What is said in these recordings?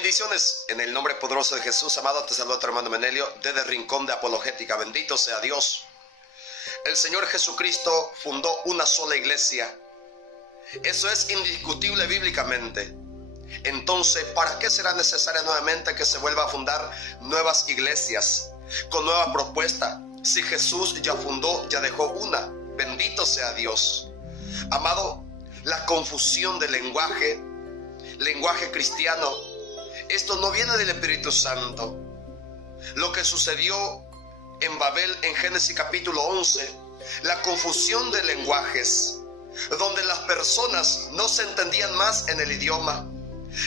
Bendiciones en el nombre poderoso de Jesús. Amado, te saluda tu hermano Menelio desde el Rincón de Apologética. Bendito sea Dios. El Señor Jesucristo fundó una sola iglesia. Eso es indiscutible bíblicamente. Entonces, ¿para qué será necesario nuevamente que se vuelva a fundar nuevas iglesias con nueva propuesta? Si Jesús ya fundó, ya dejó una. Bendito sea Dios. Amado, la confusión del lenguaje cristiano, esto no viene del Espíritu Santo. Lo que sucedió en Babel en Génesis capítulo 11, la confusión de lenguajes, donde las personas no se entendían más en el idioma.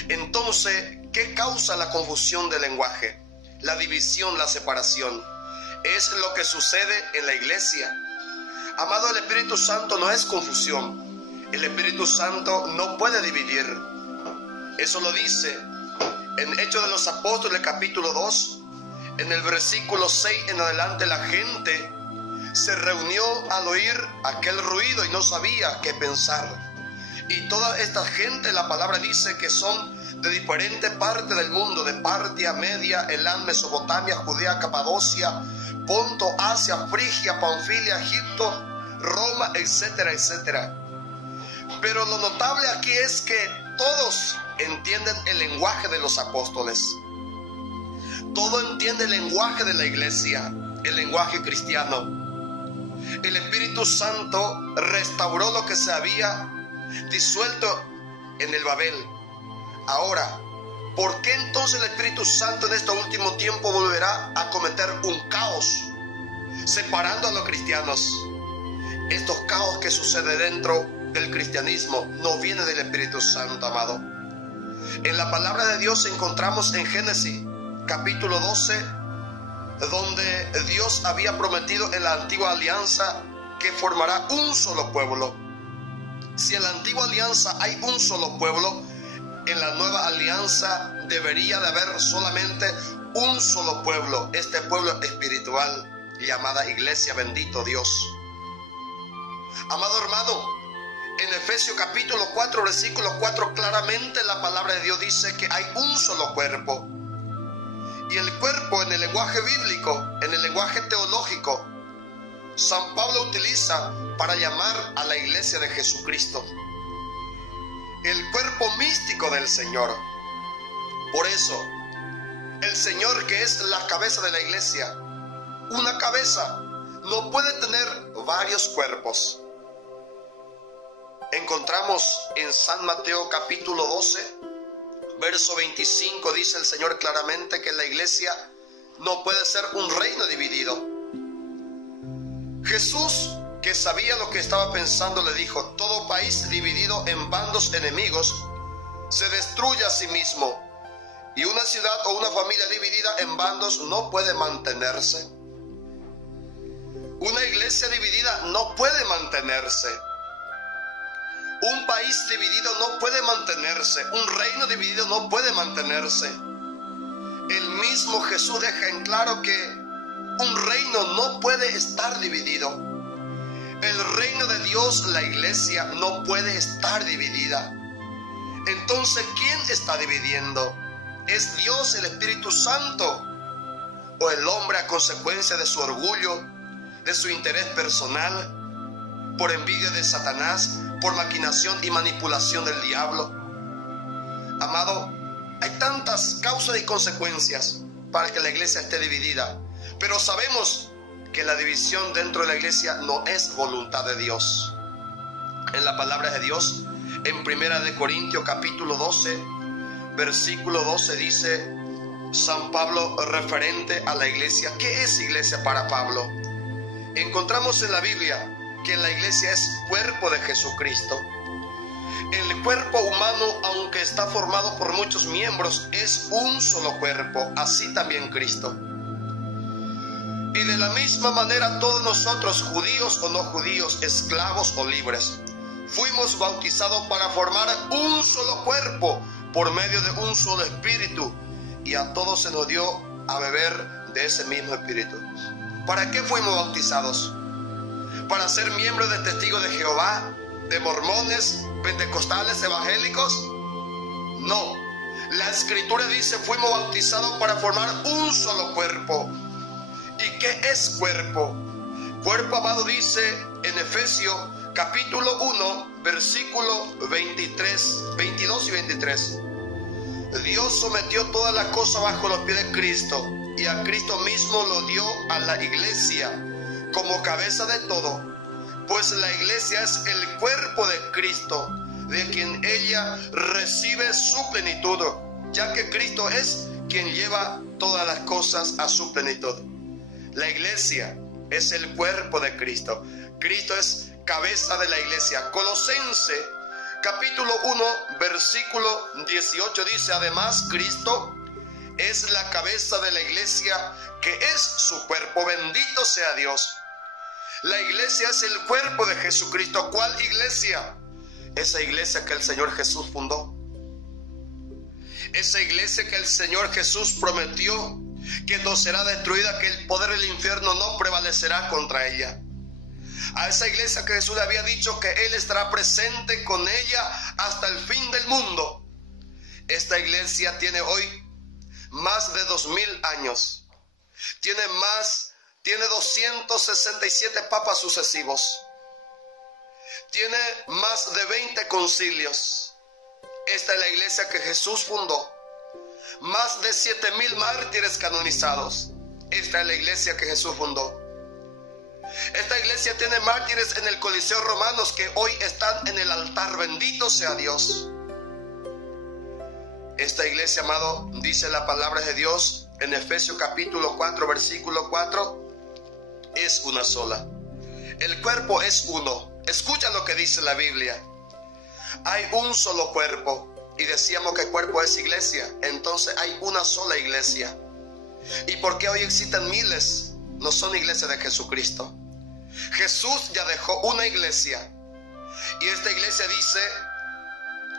Entonces, ¿qué causa la confusión del lenguaje? La división, la separación. Es lo que sucede en la iglesia. Amado, el Espíritu Santo no es confusión. El Espíritu Santo no puede dividir. Eso lo dice en Hechos de los Apóstoles capítulo 2, en el versículo 6 en adelante. La gente se reunió al oír aquel ruido y no sabía qué pensar. Y toda esta gente, la palabra dice que son de diferentes partes del mundo, de Partia, Media, Elán, Mesopotamia, Judea, Capadocia, Ponto, Asia, Frigia, Panfilia, Egipto, Roma, etcétera, etcétera. Pero lo notable aquí es que todos entienden el lenguaje de los apóstoles. Todo entiende el lenguaje de la iglesia, el lenguaje cristiano. El Espíritu Santo restauró lo que se había disuelto en el Babel. Ahora, ¿por qué entonces el Espíritu Santo en este último tiempo volverá a cometer un caos, separando a los cristianos? Estos caos que sucede dentro del cristianismo no viene del Espíritu Santo, amado. En la palabra de Dios encontramos en Génesis capítulo 12, donde Dios había prometido en la antigua alianza que formará un solo pueblo. Si en la antigua alianza hay un solo pueblo, en la nueva alianza debería de haber solamente un solo pueblo, este pueblo espiritual llamada iglesia. Bendito Dios. Amado hermano, en Efesios capítulo 4 versículo 4 claramente la palabra de Dios dice que hay un solo cuerpo. Y el cuerpo en el lenguaje bíblico, en el lenguaje teológico, San Pablo utiliza para llamar a la iglesia de Jesucristo el cuerpo místico del Señor. Por eso, el Señor, que es la cabeza de la iglesia, una cabeza no puede tener varios cuerpos. Encontramos en San Mateo capítulo 12, verso 25, dice el Señor claramente que la iglesia no puede ser un reino dividido. Jesús, que sabía lo que estaba pensando, le dijo: todo país dividido en bandos enemigos se destruye a sí mismo, y una ciudad o una familia dividida en bandos no puede mantenerse. Una iglesia dividida no puede mantenerse. Un país dividido no puede mantenerse. Un reino dividido no puede mantenerse. El mismo Jesús deja en claro que un reino no puede estar dividido. El reino de Dios, la iglesia, no puede estar dividida. Entonces, ¿quién está dividiendo? ¿Es Dios, el Espíritu Santo? ¿O el hombre a consecuencia de su orgullo, de su interés personal, por envidia de Satanás, por maquinación y manipulación del diablo? Amado, hay tantas causas y consecuencias para que la iglesia esté dividida, pero sabemos que la división dentro de la iglesia no es voluntad de Dios. En la palabra de Dios, en Primera de Corintios capítulo 12, versículo 12, dice San Pablo referente a la iglesia. ¿Qué es iglesia para Pablo? Encontramos en la Biblia que la iglesia es cuerpo de Jesucristo. El cuerpo humano, aunque está formado por muchos miembros, es un solo cuerpo, así también Cristo. Y de la misma manera todos nosotros, judíos o no judíos, esclavos o libres, fuimos bautizados para formar un solo cuerpo por medio de un solo espíritu, y a todos se nos dio a beber de ese mismo espíritu. ¿Para qué fuimos bautizados? ¿Para ser miembros de Testigos de Jehová, de mormones, pentecostales, evangélicos? No. La escritura dice, fuimos bautizados para formar un solo cuerpo. ¿Y qué es cuerpo? Cuerpo, amado, dice en Efesios capítulo 1, versículo 22 y 23. Dios sometió todas las cosas bajo los pies de Cristo, y a Cristo mismo lo dio a la iglesia como cabeza de todo, pues la iglesia es el cuerpo de Cristo, de quien ella recibe su plenitud, ya que Cristo es quien lleva todas las cosas a su plenitud. La iglesia es el cuerpo de Cristo. Cristo es cabeza de la iglesia. Colosenses capítulo 1, versículo 18 dice, además Cristo es la cabeza de la iglesia, que es su cuerpo. Bendito sea Dios. La iglesia es el cuerpo de Jesucristo. ¿Cuál iglesia? Esa iglesia que el Señor Jesús fundó. Esa iglesia que el Señor Jesús prometió que no será destruida, que el poder del infierno no prevalecerá contra ella. A esa iglesia que Jesús le había dicho que Él estará presente con ella hasta el fin del mundo. Esta iglesia tiene hoy más de 2000 años. Tiene 267 papas sucesivos. Tiene más de 20 concilios. Esta es la iglesia que Jesús fundó. Más de 7000 mártires canonizados. Esta es la iglesia que Jesús fundó. Esta iglesia tiene mártires en el Coliseo Romanos que hoy están en el altar. Bendito sea Dios. Esta iglesia, amado, dice la palabra de Dios en Efesios capítulo 4, versículo 4, es una sola. El cuerpo es uno. Escucha lo que dice la Biblia. Hay un solo cuerpo. Y decíamos que el cuerpo es iglesia. Entonces hay una sola iglesia. ¿Y por qué hoy existen miles? No son iglesias de Jesucristo. Jesús ya dejó una iglesia. Y esta iglesia dice,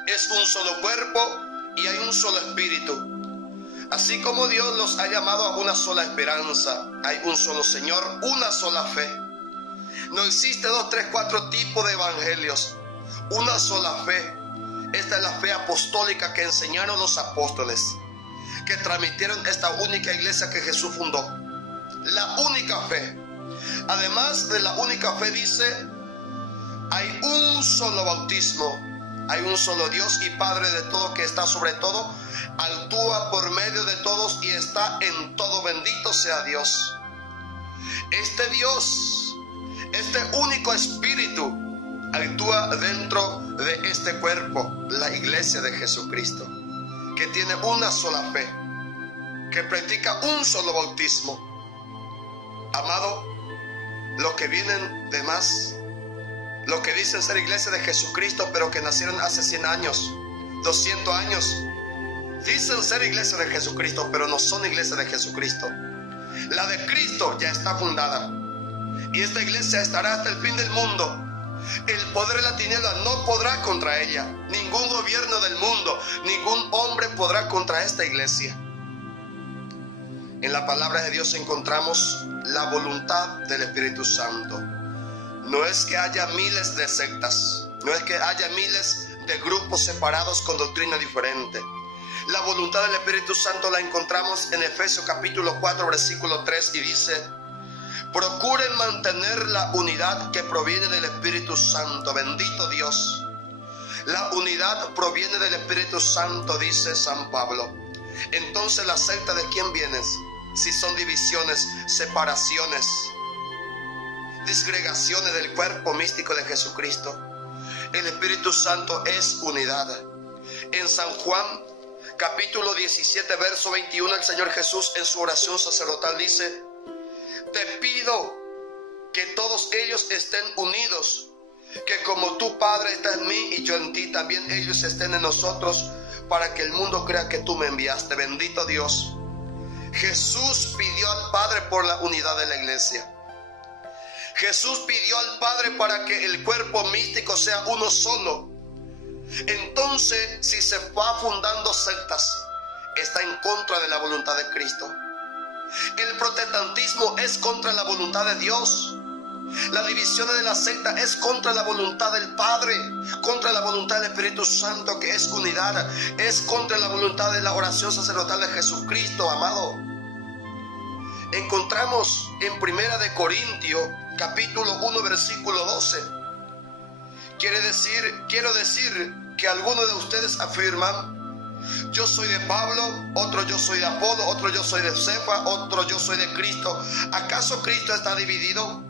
es un solo cuerpo y hay un solo espíritu. Así como Dios los ha llamado a una sola esperanza, hay un solo Señor, una sola fe. No existe 2, 3, 4 tipos de evangelios. Una sola fe. Esta es la fe apostólica que enseñaron los apóstoles, que transmitieron esta única iglesia que Jesús fundó. La única fe. Además de la única fe, dice, hay un solo bautismo. Hay un solo Dios y Padre de todo, que está sobre todo, actúa por medio de todos y está en todo. Bendito sea Dios. Este Dios, este único Espíritu, actúa dentro de este cuerpo, la iglesia de Jesucristo, que tiene una sola fe, que practica un solo bautismo. Amado, los que vienen de más, los que dicen ser iglesia de Jesucristo, pero que nacieron hace 100 años, 200 años, dicen ser iglesia de Jesucristo, pero no son iglesia de Jesucristo. La de Cristo ya está fundada, y esta iglesia estará hasta el fin del mundo. El poder de la tiniebla no podrá contra ella. Ningún gobierno del mundo, ningún hombre podrá contra esta iglesia. En la palabra de Dios encontramos la voluntad del Espíritu Santo. No es que haya miles de sectas, no es que haya miles de grupos separados con doctrina diferente. La voluntad del Espíritu Santo la encontramos en Efesios capítulo 4, versículo 3, y dice: procuren mantener la unidad que proviene del Espíritu Santo. Bendito Dios. La unidad proviene del Espíritu Santo, dice San Pablo. Entonces, ¿la secta de quién vienes? Si son divisiones, separaciones, disgregaciones del cuerpo místico de Jesucristo. El Espíritu Santo es unidad. En San Juan capítulo 17, verso 21, el Señor Jesús en su oración sacerdotal dice: te pido que todos ellos estén unidos, que como tú, Padre, estás en mí y yo en ti, también ellos estén en nosotros, para que el mundo crea que tú me enviaste. Bendito Dios. Jesús pidió al Padre por la unidad de la iglesia. Jesús pidió al Padre para que el cuerpo místico sea uno solo. Entonces, si se va fundando sectas, está en contra de la voluntad de Cristo. El protestantismo es contra la voluntad de Dios. La división de la secta es contra la voluntad del Padre, contra la voluntad del Espíritu Santo, que es unidad, es contra la voluntad de la oración sacerdotal de Jesucristo, amado. Encontramos en 1 Corintios, capítulo 1, versículo 12. Quiero decir que algunos de ustedes afirman: yo soy de Pablo, otro yo soy de Apolo, otro yo soy de Cefa, otro yo soy de Cristo. ¿Acaso Cristo está dividido?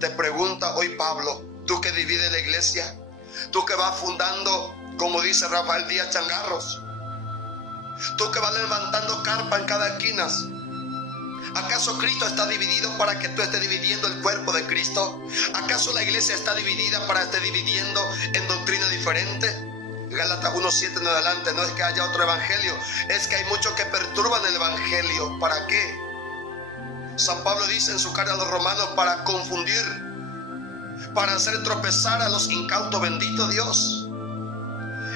Te pregunta hoy Pablo, tú que divides la iglesia, tú que vas fundando, como dice Rafael Díaz, changarros, tú que vas levantando carpa en cada esquina. ¿Acaso Cristo está dividido para que tú estés dividiendo el cuerpo de Cristo? ¿Acaso la iglesia está dividida para estar dividiendo en doctrina diferente? Gálatas 1:7 en adelante, no es que haya otro evangelio, es que hay muchos que perturban el evangelio. ¿Para qué? San Pablo dice en su carta a los romanos: para confundir, para hacer tropezar a los incautos. Bendito Dios.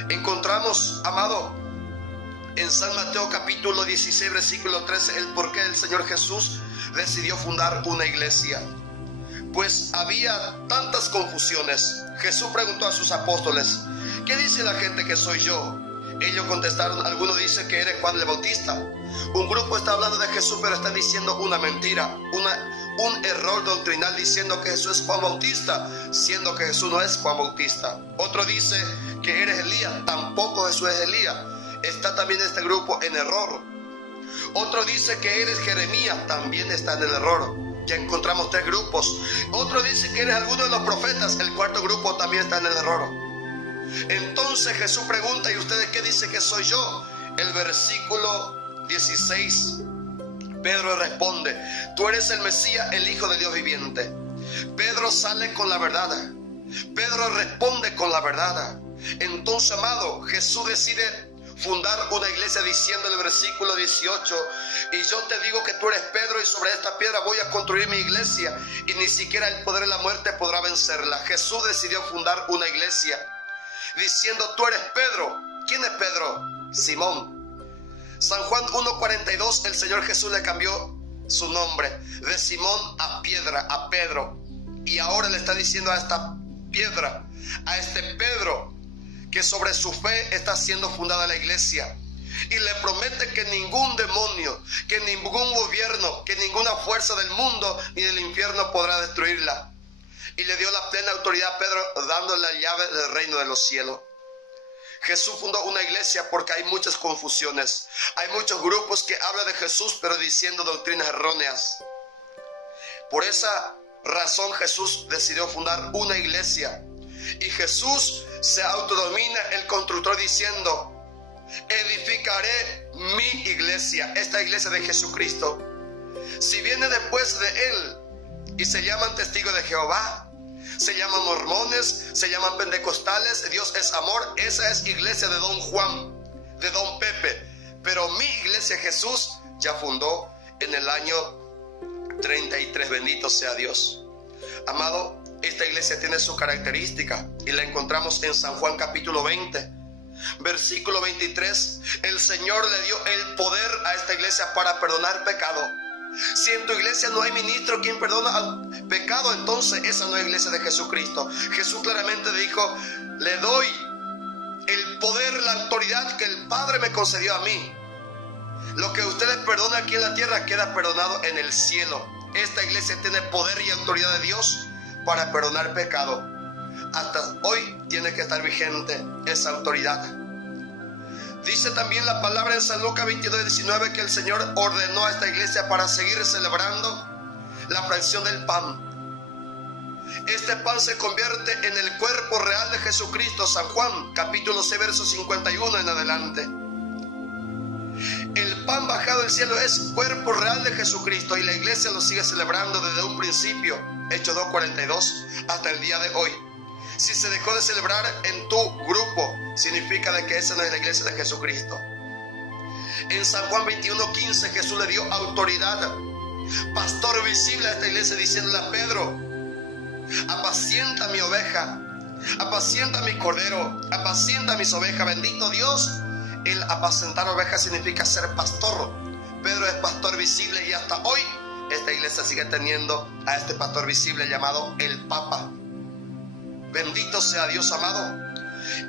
Encontramos, amado, en San Mateo capítulo 16 versículo 13 el por qué el Señor Jesús decidió fundar una iglesia. Pues había tantas confusiones. Jesús preguntó a sus apóstoles: ¿qué dice la gente que soy yo? Ellos contestaron: algunos dicen que eres Juan el Bautista. Un grupo está hablando de Jesús, pero están diciendo una mentira, un error doctrinal, diciendo que Jesús es Juan Bautista, siendo que Jesús no es Juan Bautista. Otro dice que eres Elías, tampoco Jesús es Elías. Está también este grupo en error. Otro dice que eres Jeremías, también está en el error. Ya encontramos tres grupos. Otro dice que eres alguno de los profetas, el cuarto grupo también está en el error. Entonces Jesús pregunta: ¿y ustedes qué dicen que soy yo? El versículo 16, Pedro responde: tú eres el Mesías, el Hijo de Dios viviente. Pedro sale con la verdad. Pedro responde con la verdad. Entonces, amado, Jesús decide fundar una iglesia diciendo en el versículo 18: y yo te digo que tú eres Pedro, y sobre esta piedra voy a construir mi iglesia, y ni siquiera el poder de la muerte podrá vencerla. Jesús decidió fundar una iglesia diciendo: tú eres Pedro. ¿Quién es Pedro? Simón. San Juan 1:42, el Señor Jesús le cambió su nombre de Simón a piedra, a Pedro. Y ahora le está diciendo a esta piedra, a este Pedro, que sobre su fe está siendo fundada la iglesia. Y le promete que ningún demonio, que ningún gobierno, que ninguna fuerza del mundo ni del infierno podrá destruirla. Y le dio la plena autoridad a Pedro, dándole la llave del reino de los cielos. Jesús fundó una iglesia porque hay muchas confusiones. Hay muchos grupos que hablan de Jesús pero diciendo doctrinas erróneas. Por esa razón Jesús decidió fundar una iglesia. Y Jesús se autodomina el constructor diciendo: edificaré mi iglesia, esta iglesia de Jesucristo. Si viene después de él y se llaman testigos de Jehová, se llaman mormones, se llaman pentecostales, Dios es amor, esa es iglesia de Don Juan, de Don Pepe. Pero mi iglesia Jesús ya fundó en el año 33, bendito sea Dios. Amado, esta iglesia tiene su característica y la encontramos en San Juan capítulo 20, versículo 23. El Señor le dio el poder a esta iglesia para perdonar pecado. Si en tu iglesia no hay ministro quien perdona pecado, entonces esa no es la iglesia de Jesucristo. Jesús claramente dijo: le doy el poder, la autoridad que el Padre me concedió a mí. Lo que ustedes perdonan aquí en la tierra queda perdonado en el cielo. Esta iglesia tiene poder y autoridad de Dios para perdonar pecado. Hasta hoy tiene que estar vigente esa autoridad. Dice también la palabra en San Lucas 22:19 que el Señor ordenó a esta iglesia para seguir celebrando la fracción del pan. Este pan se convierte en el cuerpo real de Jesucristo. San Juan capítulo 6 verso 51 en adelante. El pan bajado del cielo es cuerpo real de Jesucristo y la iglesia lo sigue celebrando desde un principio, Hechos 2:42, hasta el día de hoy. Si se dejó de celebrar en tu grupo, significa de que esa no es la iglesia de Jesucristo. En San Juan 21:15 Jesús le dio autoridad, pastor visible a esta iglesia, diciéndole a Pedro: apacienta mi oveja, apacienta mi cordero, apacienta mis ovejas. Bendito Dios. El apacentar ovejas significa ser pastor. Pedro es pastor visible y hasta hoy esta iglesia sigue teniendo a este pastor visible llamado el Papa. Bendito sea Dios, amado.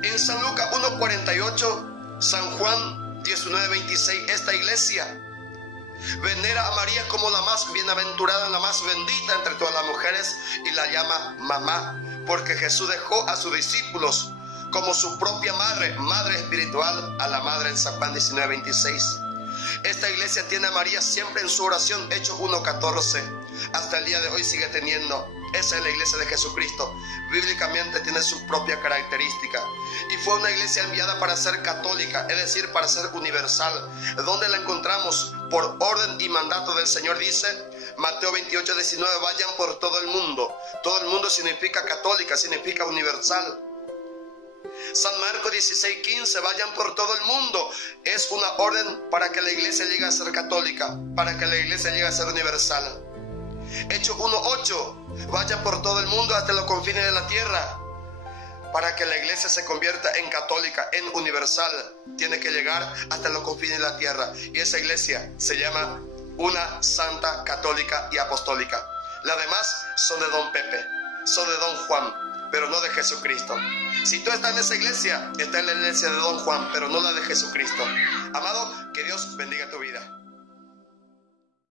En San Lucas 1:48, San Juan 19:26, esta iglesia venera a María como la más bienaventurada, la más bendita entre todas las mujeres, y la llama mamá, porque Jesús dejó a sus discípulos como su propia madre, madre espiritual, a la madre en San Juan 19:26. Esta iglesia tiene a María siempre en su oración, Hechos 1:14. Hasta el día de hoy sigue teniendo. Esa es la iglesia de Jesucristo. Bíblicamente tiene su propia característica. Y fue una iglesia enviada para ser católica, es decir, para ser universal. ¿Dónde la encontramos? Por orden y mandato del Señor, dice Mateo 28:19, vayan por todo el mundo. Todo el mundo significa católica, significa universal. San Marcos 16:15, vayan por todo el mundo. Es una orden para que la iglesia llegue a ser católica, para que la iglesia llegue a ser universal. Hechos 1:8, vayan por todo el mundo hasta los confines de la tierra. Para que la iglesia se convierta en católica, en universal, tiene que llegar hasta los confines de la tierra. Y esa iglesia se llama una santa, católica y apostólica. Las demás son de Don Pepe, son de Don Juan, pero no de Jesucristo. Si tú estás en esa iglesia, está en la iglesia de Don Juan, pero no la de Jesucristo. Amado, que Dios bendiga tu vida.